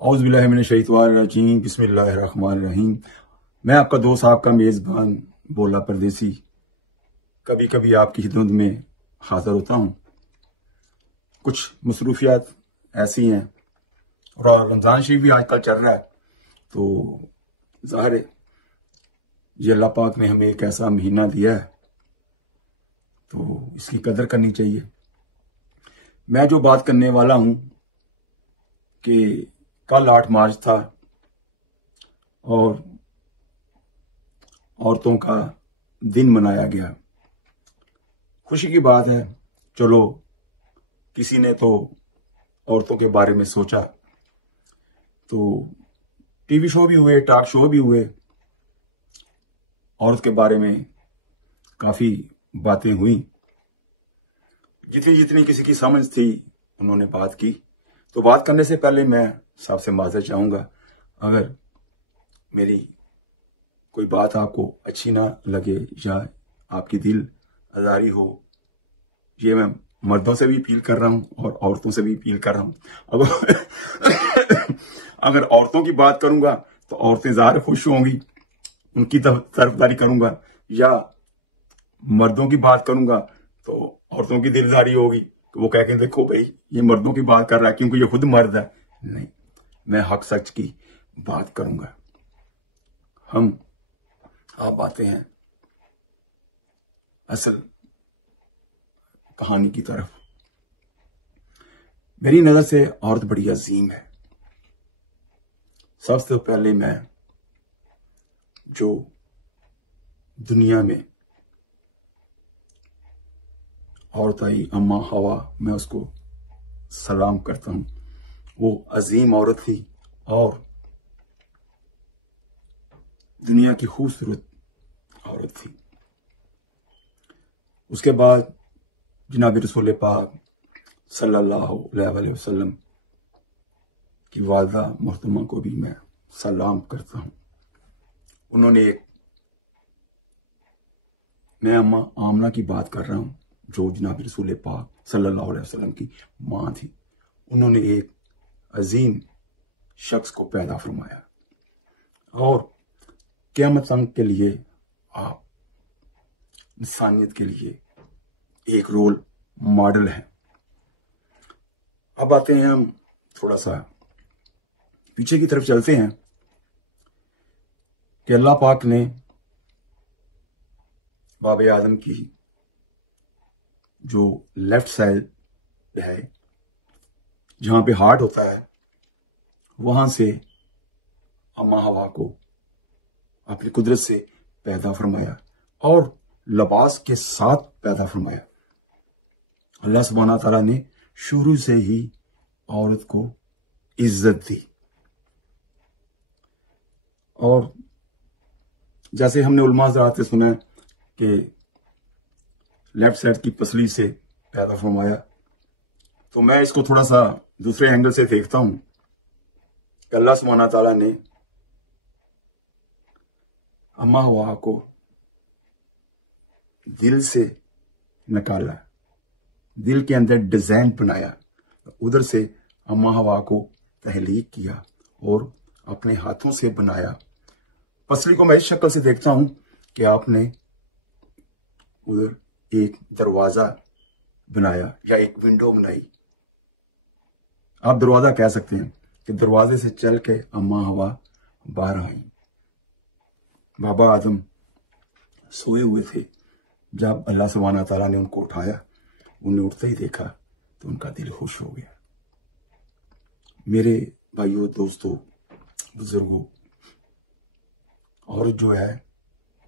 اعوذ باللہ من الشیطان الرجیم، بسم اللہ الرحمن الرحیم۔ میں آپ کا دوست، آپ کا میزبان بولا پردیسی کبھی کبھی آپ کی خدمت میں حاضر ہوتا ہوں۔ کچھ مصروفیات ایسی ہیں اور رمضان شریف بھی آج کل چل رہا ہے، تو ظاہر ہے یہ اللہ پاک نے ہمیں ایک ایسا مہینہ دیا ہے تو اس کی قدر کرنی چاہیے۔ میں جو بات کرنے والا ہوں کہ کل 8 مارچ تھا اور عورتوں کا دن منایا گیا۔ خوشی کی بات ہے، چلو کسی نے تو عورتوں کے بارے میں سوچا، تو ٹی وی شو بھی ہوئے، ٹاک شو بھی ہوئے، عورت کے بارے میں کافی باتیں ہوئیں۔ جتنی کسی کی سمجھ تھی انہوں نے بات کی۔ تو بات کرنے سے پہلے میں سب سے معذرت چاہوں گا اگر میری کوئی بات آپ کو اچھی نہ لگے یا آپ کی دل آزاری ہو۔ یہ میں مردوں سے بھی اپیل کر رہا ہوں اور عورتوں سے بھی اپیل کر رہا ہوں۔ اگر عورتوں کی بات کروں گا تو عورتیں ظاہر خوش ہوں گی، ان کی طرفداری کروں گا، یا مردوں کی بات کروں گا تو عورتوں کی دلداری ہوگی کہ وہ کہہ کے دیکھو بھائی یہ مردوں کی بات کر رہا ہے کیونکہ یہ خود مرد ہے۔ نہیں، میں حق سچ کی بات کروں گا۔ آپ آتے ہیں اصل کہانی کی طرف۔ میری نظر سے عورت بڑی عظیم ہے۔ سب سے پہلے میں جو دنیا میں عورت آئی، اماں ہوا، میں اس کو سلام کرتا ہوں۔ وہ عظیم عورت تھی اور دنیا کی خوبصورت عورت تھی۔ اس کے بعد جناب رسول پاک صلی اللہ علیہ وسلم کی والدہ محترمہ کو بھی میں سلام کرتا ہوں۔ انہوں نے میں اماں آمنہ کی بات کر رہا ہوں جو جناب رسول پاک صلی اللہ علیہ وسلم کی ماں تھی۔ انہوں نے ایک عظیم شخص کو پیدا فرمایا اور قیامت تک کے لیے آپ انسانیت کے لیے ایک رول ماڈل ہیں۔ اب آتے ہیں ہم تھوڑا سا پیچھے کی طرف چلتے ہیں کہ اللہ پاک نے باب آدم کی جو لیفٹ سائڈ پہ ہے، جہاں پہ ہارٹ ہوتا ہے، وہاں سے اماں ہوا کو اپنی قدرت سے پیدا فرمایا اور لباس کے ساتھ پیدا فرمایا۔ اللہ سبحانہ تعالیٰ نے شروع سے ہی عورت کو عزت دی، اور جیسے ہم نے علماء حضرات سے سنا کہ لیفٹ سائڈ کی پسلی سے پیدا فرمایا، تو میں اس کو تھوڑا سا دوسرے اینگل سے دیکھتا ہوں کہ اللہ سبحانہ تعالیٰ نے اماں ہوا کو دل سے نکالا، دل کے اندر ڈیزائن بنایا، ادھر سے اماں ہوا کو تخلیق کیا اور اپنے ہاتھوں سے بنایا۔ پسلی کو میں اس شکل سے دیکھتا ہوں کہ آپ نے ادھر ایک دروازہ بنایا یا ایک ونڈو بنائی۔ آپ دروازہ کہہ سکتے ہیں کہ دروازے سے چل کے اماں ہوا باہر آئیں۔ بابا آدم سوئے ہوئے تھے، جب اللہ سبحانہ تعالیٰ نے ان کو اٹھایا، انہیں اٹھتے ہی دیکھا تو ان کا دل خوش ہو گیا۔ میرے بھائیوں، دوستوں، بزرگوں، عورت جو ہے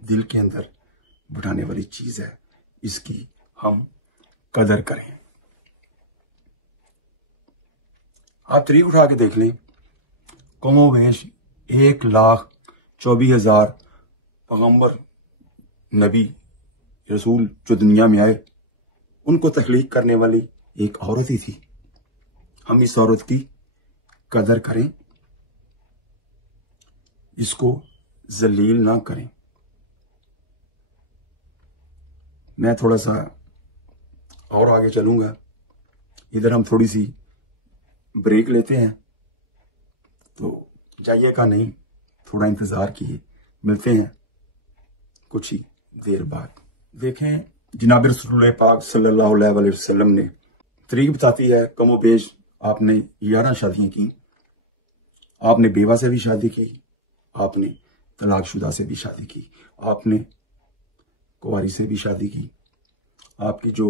دل کے اندر بٹھانے والی چیز ہے، اس کی ہم قدر کریں۔ آپ تاریخ اٹھا کے دیکھ لیں، کم و بیش 1,24,000 پیغمبر، نبی، رسول جو دنیا میں آئے، ان کو تخلیق کرنے والی ایک عورت ہی تھی۔ ہم اس عورت کی قدر کریں، اس کو ذلیل نہ کریں۔ میں تھوڑا سا اور آگے چلوں گا، ادھر ہم تھوڑی سی بریک لیتے ہیں جائیے گا نہیں، تھوڑا انتظار کیے، ملتے ہیں کچھ ہی دیر بعد۔ دیکھیں جناب رسول پاک صلی اللہ علیہ وسلم نے تاریخ بتاتی ہے، کم و بیش آپ نے 11 شادیاں کی۔ آپ نے بیوہ سے بھی شادی کی، آپ نے طلاق شدہ سے بھی شادی کی، آپ نے کنواری سے بھی شادی کی۔ آپ کی جو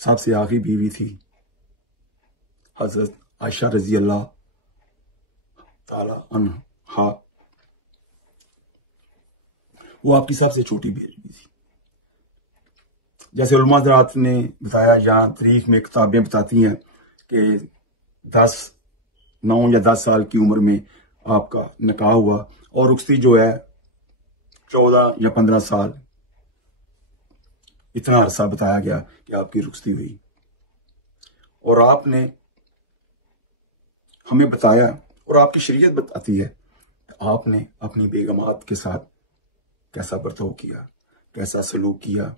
سب سے آخری بیوی تھی حضرت عائشہ رضی اللہ تعالی عنہا، وہ آپ کی سب سے چھوٹی بیوی تھی۔ جیسے علماء حضرات نے بتایا، یہاں تاریخ میں کتابیں بتاتی ہیں کہ 9 یا 10 سال کی عمر میں آپ کا نکاح ہوا، اور رخصتی جو ہے 14 یا 15 سال، اتنا عرصہ بتایا گیا کہ آپ کی رخصتی ہوئی۔ اور آپ نے ہمیں بتایا، اور آپ کی شریعت بتاتی ہے کہ آپ نے اپنی بیگمات کے ساتھ کیسا برتاؤ کیا، کیسا سلوک کیا،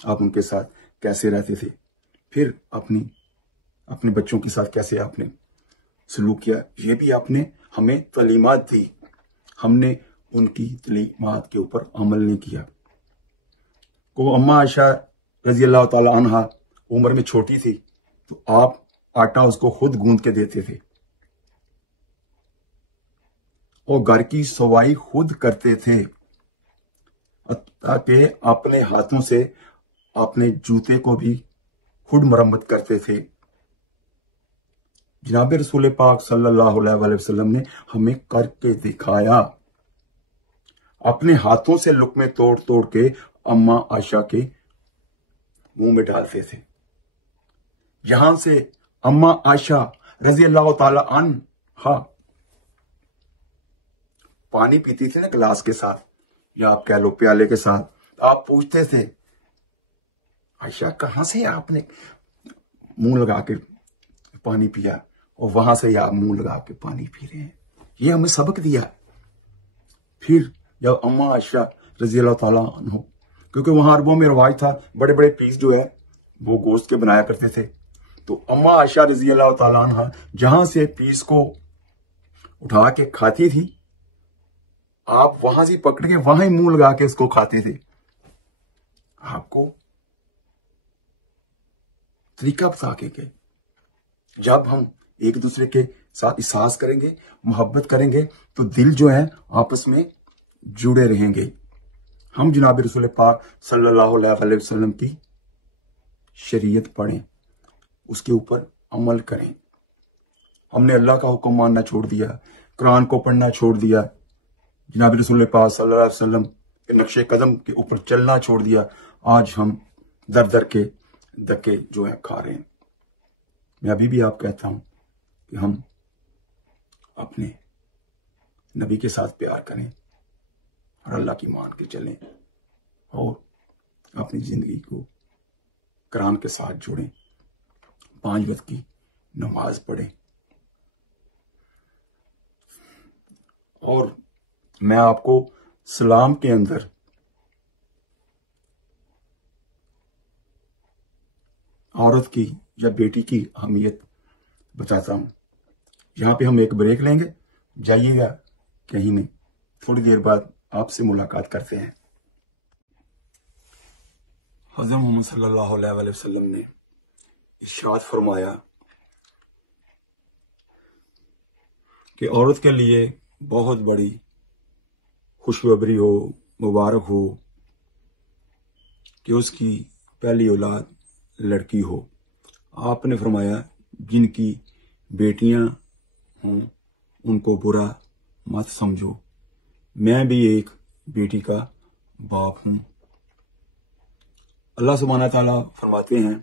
آپ ان کے ساتھ کیسے رہتے تھے، پھر اپنے بچوں کے ساتھ کیسے آپ نے سلوک کیا، یہ بھی آپ نے ہمیں تعلیمات دی۔ ہم نے ان کی تعلیمات کے اوپر عمل نہیں کیا۔ کو اماں عائشہ رضی اللہ تعالی عنہا عمر میں چھوٹی تھی تو آپ آٹا اس کو خود گوندھ کے دیتے تھے، اور گھر کی صفائی خود کرتے تھے، تاکہ اپنے ہاتھوں سے اپنے جوتے کو بھی خود مرمت کرتے تھے۔ جناب رسول پاک صلی اللہ علیہ وسلم نے ہمیں کر کے دکھایا، اپنے ہاتھوں سے لقمے توڑ توڑ کے اماں عائشہ کے منہ میں ڈالتے تھے۔ یہاں سے اماں عائشہ رضی اللہ تعالی عنہا پانی پیتی تھی نا گلاس کے ساتھ، یا آپ کہہ لو پیالے کے ساتھ، آپ پوچھتے تھے عائشہ کہاں سے آپ نے منہ لگا کے پانی پیا، اور وہاں سے آپ منہ لگا کے پانی پی رہے ہیں۔ یہ ہمیں سبق دیا۔ پھر جب اماں عائشہ رضی اللہ تعالیٰ عنہ، کیونکہ وہاں عربوں میں رواج تھا بڑے بڑے پیس جو ہے وہ گوشت کے بنایا کرتے تھے، تو اماں عائشہ رضی اللہ تعالیٰ عنہ جہاں سے پیس کو اٹھا کے کھاتی تھی، آپ وہاں سے پکڑ کے وہاں ہی منہ لگا کے اس کو کھاتے تھے۔ آپ کو طریقہ بتا کے کہ جب ہم ایک دوسرے کے ساتھ احساس کریں گے، محبت کریں گے، تو دل جو ہے آپس میں جڑے رہیں گے۔ ہم جناب رسول پاک صلی اللہ علیہ وسلم کی شریعت پڑھیں، اس کے اوپر عمل کریں۔ ہم نے اللہ کا حکم ماننا چھوڑ دیا، قرآن کو پڑھنا چھوڑ دیا، جناب رسول پاک صلی اللہ علیہ وسلم کے نقش قدم کے اوپر چلنا چھوڑ دیا۔ آج ہم در در کے دھکے جو ہیں کھا رہے ہیں۔ میں ابھی بھی آپ کہتا ہوں کہ ہم اپنے نبی کے ساتھ پیار کریں اور اللہ کی مان کے چلیں، اور اپنی زندگی کو قرآن کے ساتھ جوڑیں، 5 وقت کی نماز پڑھیں۔ اور میں آپ کو اسلام کے اندر عورت کی یا بیٹی کی اہمیت بتاتا ہوں۔ یہاں پہ ہم ایک بریک لیں گے، جائیے گا کہیں نہیں، تھوڑی دیر بعد آپ سے ملاقات کرتے ہیں۔ حضرت محمد صلی اللہ علیہ وسلم نے ارشاد فرمایا کہ عورت کے لیے بہت بڑی خوشخبری ہو، مبارک ہو کہ اس کی پہلی اولاد لڑکی ہو۔ آپ نے فرمایا جن کی بیٹیاں ہوں ان کو برا مت سمجھو، میں بھی ایک بیٹی کا باپ ہوں۔ اللہ سبحانہ تعالیٰ فرماتے ہیں،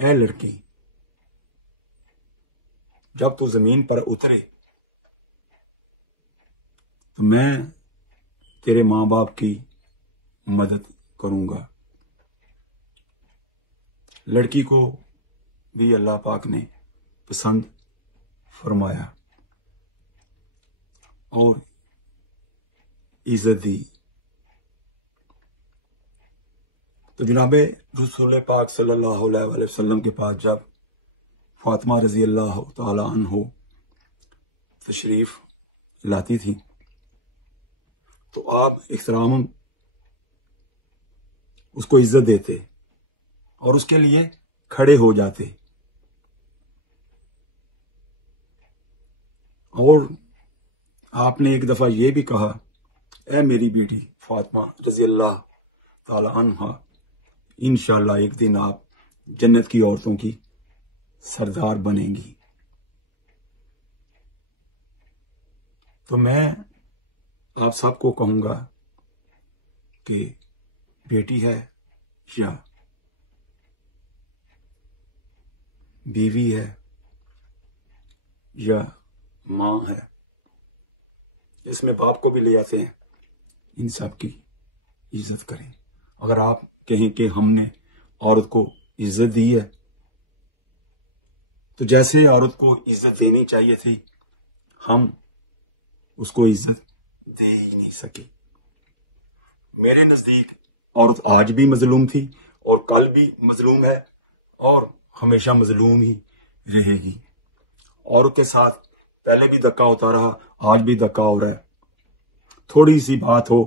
اے لڑکی، جب تو زمین پر اترے تو میں تیرے ماں باپ کی مدد کروں گا۔ لڑکی کو بھی اللہ پاک نے پسند فرمایا اور عزت دی۔ تو جناب رسول پاک صلی اللہ علیہ وسلم کے پاس جب فاطمہ رضی اللہ تعالی عنہ تشریف لاتی تھی تو آپ احترام اس کو عزت دیتے اور اس کے لیے کھڑے ہو جاتے. اور آپ نے ایک دفعہ یہ بھی کہا، اے میری بیٹی فاطمہ رضی اللہ تعالی عنہا، انشاءاللہ ایک دن آپ جنت کی عورتوں کی سردار بنیں گی. تو میں آپ سب کو کہوں گا کہ بیٹی ہے یا بیوی ہے یا ماں ہے، اس میں باپ کو بھی لے آتے ہیں، ان سب کی عزت کریں. اگر آپ کہیں کہ ہم نے عورت کو عزت دی ہے تو جیسے عورت کو عزت دینی چاہیے تھی ہم اس کو عزت دے ہی نہیں سکے. میرے نزدیک عورت آج بھی مظلوم تھی اور کل بھی مظلوم ہے اور ہمیشہ مظلوم ہی رہے گی. عورت کے ساتھ پہلے بھی دھکا ہوتا رہا، آج بھی دھکا ہو رہا ہے. تھوڑی سی بات ہو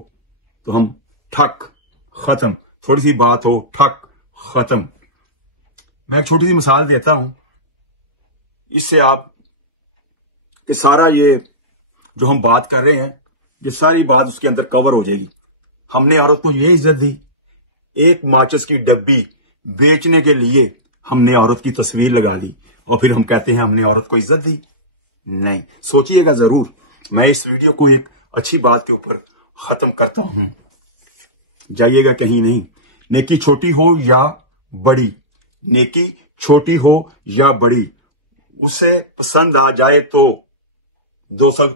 تو ہم ٹھک ختم، تھوڑی سی بات ہو ٹھک ختم. میں ایک چھوٹی سی مثال دیتا ہوں، اس سے آپ کہ سارا یہ جو ہم بات کر رہے ہیں یہ ساری بات اس کے اندر کور ہو جائے گی. ہم نے عورت کو یہ عزت دی، ایک ماچس کی ڈبی بیچنے کے لیے ہم نے عورت کی تصویر لگا لی اور پھر ہم کہتے ہیں ہم نے عورت کو عزت دی. نہیں، سوچئے گا ضرور. میں اس ویڈیو کو ایک اچھی بات کے اوپر ختم کرتا ہوں، جائیے گا کہیں نہیں. نیکی چھوٹی ہو یا بڑی، نیکی چھوٹی ہو یا بڑی، اسے پسند آ جائے تو دوزخ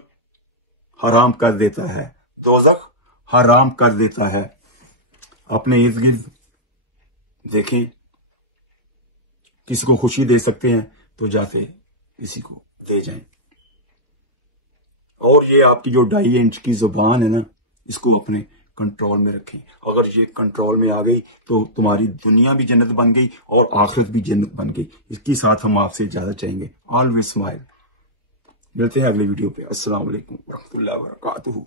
حرام کر دیتا ہے، دوزخ حرام کر دیتا ہے. اپنے ارد گرد دیکھیں، کسی کو خوشی دے سکتے ہیں تو جاتے کسی کو دے جائیں. اور یہ آپ کی جو 2.5 انچ کی زبان ہے نا، اس کو اپنے کنٹرول میں رکھیں. اگر یہ کنٹرول میں آ گئی تو تمہاری دنیا بھی جنت بن گئی اور آخرت بھی جنت بن گئی. اس کے ساتھ ہم آپ سے اجازت چاہیں گے. Always smile. ملتے ہیں اگلے ویڈیو پہ. السلام علیکم ورحمۃ اللہ وبرکاتہ.